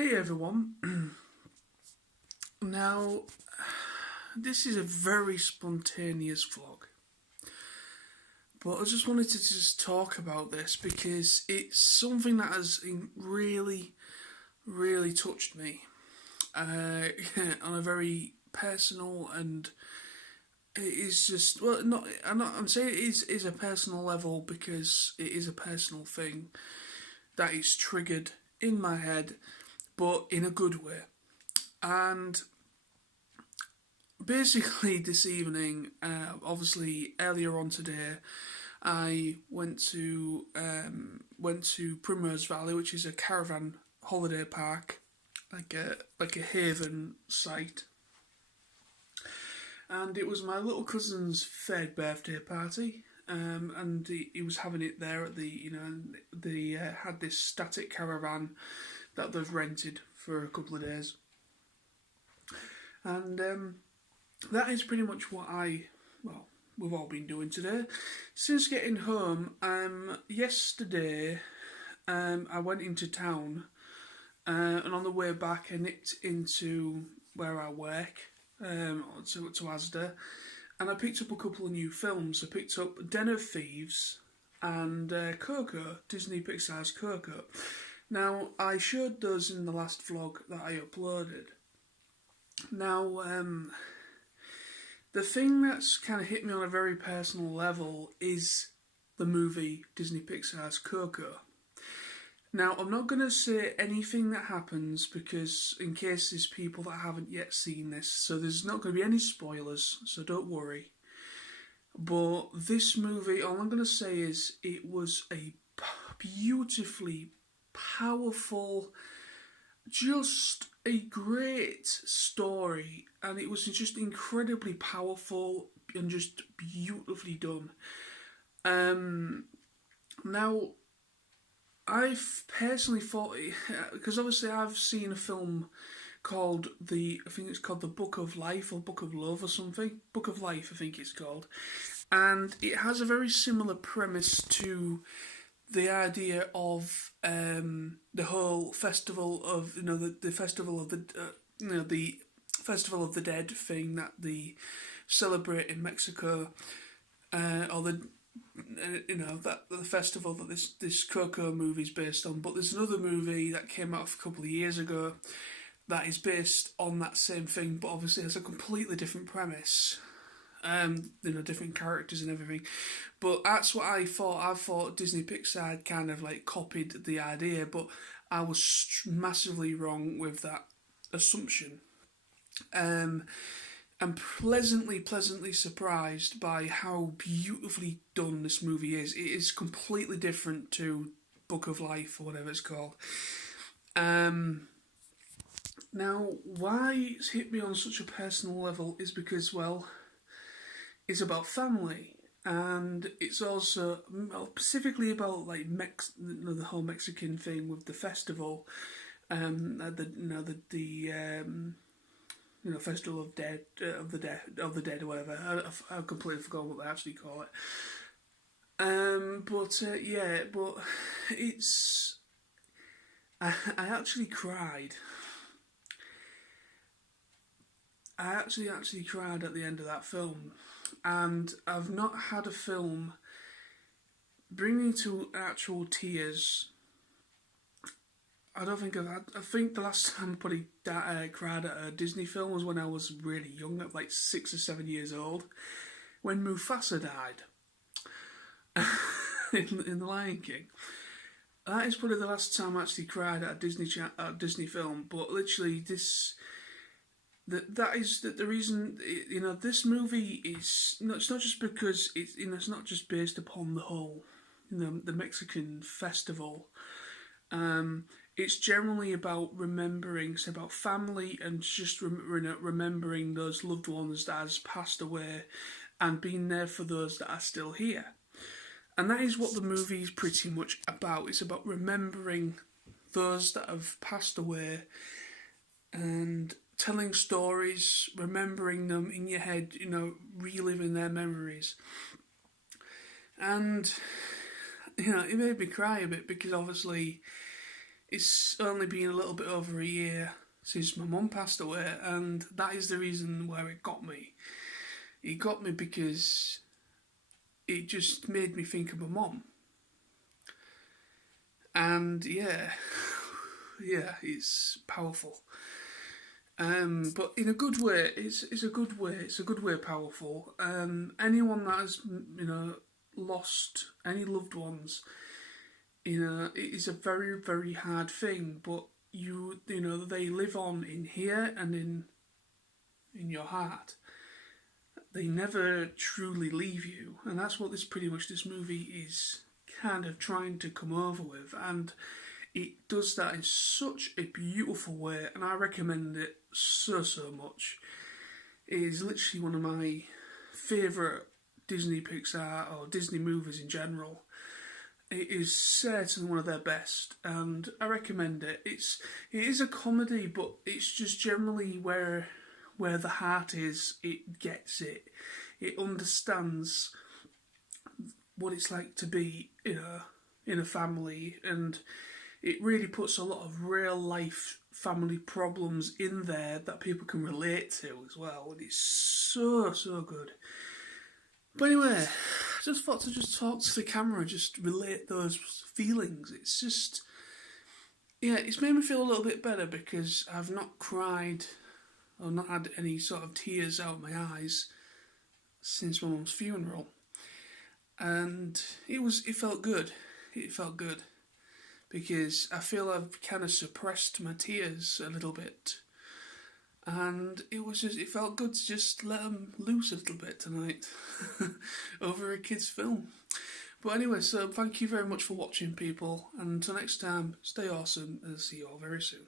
Hey everyone. Now, this is a very spontaneous vlog, but I just wanted to talk about this because it's something that has really touched me on a very personal and it is just I'm saying it is a personal level because it is a personal thing that is triggered in my head, but in a good way. And basically, this evening, obviously earlier on today, I went to Primrose Valley, which is a caravan holiday park, like a haven site. And it was my little cousin's third birthday party, and he was having it there at and they had this static caravan that they've rented for a couple of days. And that is pretty much what we've all been doing today. Since getting home, yesterday, I went into town, and on the way back, I nipped into where I work, to Asda, and I picked up a couple of new films. I picked up Den of Thieves and Coco, Disney Pixar's Coco. Now, I showed those in the last vlog that I uploaded. Now, the thing that's kind of hit me on a very personal level is the movie Disney Pixar's Coco. Now, I'm not going to say anything that happens because in case there's people that haven't yet seen this, so there's not going to be any spoilers, so don't worry. But this movie, all I'm going to say is it was a beautifully powerful, just a great story, and it was just incredibly powerful and just beautifully done. Now, I've personally thought, because obviously I've seen a film called I think it's called The Book of Life or Book of Love or something. Book of Life, I think it's called. And it has a very similar premise to the idea of the whole festival of the festival of the festival of the dead thing that they celebrate in Mexico, or that the festival that this Coco movie is based on. But there's another movie that came out a couple of years ago that is based on that same thing, but obviously has a completely different premise. Different characters and everything. But that's what I thought. I thought Disney Pixar kind of like copied the idea, but I was massively wrong with that assumption. I'm pleasantly surprised by how beautifully done this movie is. It is completely different to Book of Life or whatever it's called. Now, why it's hit me on such a personal level is because, well, it's about family, and it's also specifically about like the whole Mexican thing with the festival, festival of the dead or whatever. I've completely forgotten what they actually call it. But it's I actually cried. I actually cried at the end of that film. And I've not had a film bring me to actual tears. I don't think I've had. I think the last time I probably cried at a Disney film was when I was really young, at like 6 or 7 years old, when Mufasa died in The Lion King. That is probably the last time I actually cried at a Disney film. But literally, that is the reason. This movie is. It's not just because it's not just based upon the whole, the Mexican festival. It's generally about remembering. It's about family and just remembering those loved ones that has passed away, and being there for those that are still here. And that is what the movie is pretty much about. It's about remembering those that have passed away, and telling stories, remembering them in your head, reliving their memories. And, it made me cry a bit because obviously It's only been a little bit over a year since my mum passed away, and that is the reason where it got me. It got me because it just made me think of my mum. And yeah, yeah, it's powerful. But in a good way. It's a good way. It's a good way powerful. Anyone that has lost any loved ones, it is a very very hard thing. But they live on in here and in your heart. They never truly leave you, and that's what this movie is kind of trying to come over with, and it does that in such a beautiful way, and I recommend it so much. It is literally one of my favourite Disney Pixar or Disney movies in general. It is certainly one of their best, and I recommend it. It is a comedy, but it's just generally where the heart is. It gets it. It understands what it's like to be in a family, and it really puts a lot of real life family problems in there that people can relate to as well. And it's so good. But anyway, I just thought to just talk to the camera, just relate those feelings. It's just, yeah, it's made me feel a little bit better because I've not cried or not had any sort of tears out of my eyes since my mum's funeral. And it felt good. It felt good. Because I feel I've kind of suppressed my tears a little bit. And it felt good to just let them loose a little bit tonight over a kid's film. But anyway, so thank you very much for watching, people. And until next time, stay awesome and see you all very soon.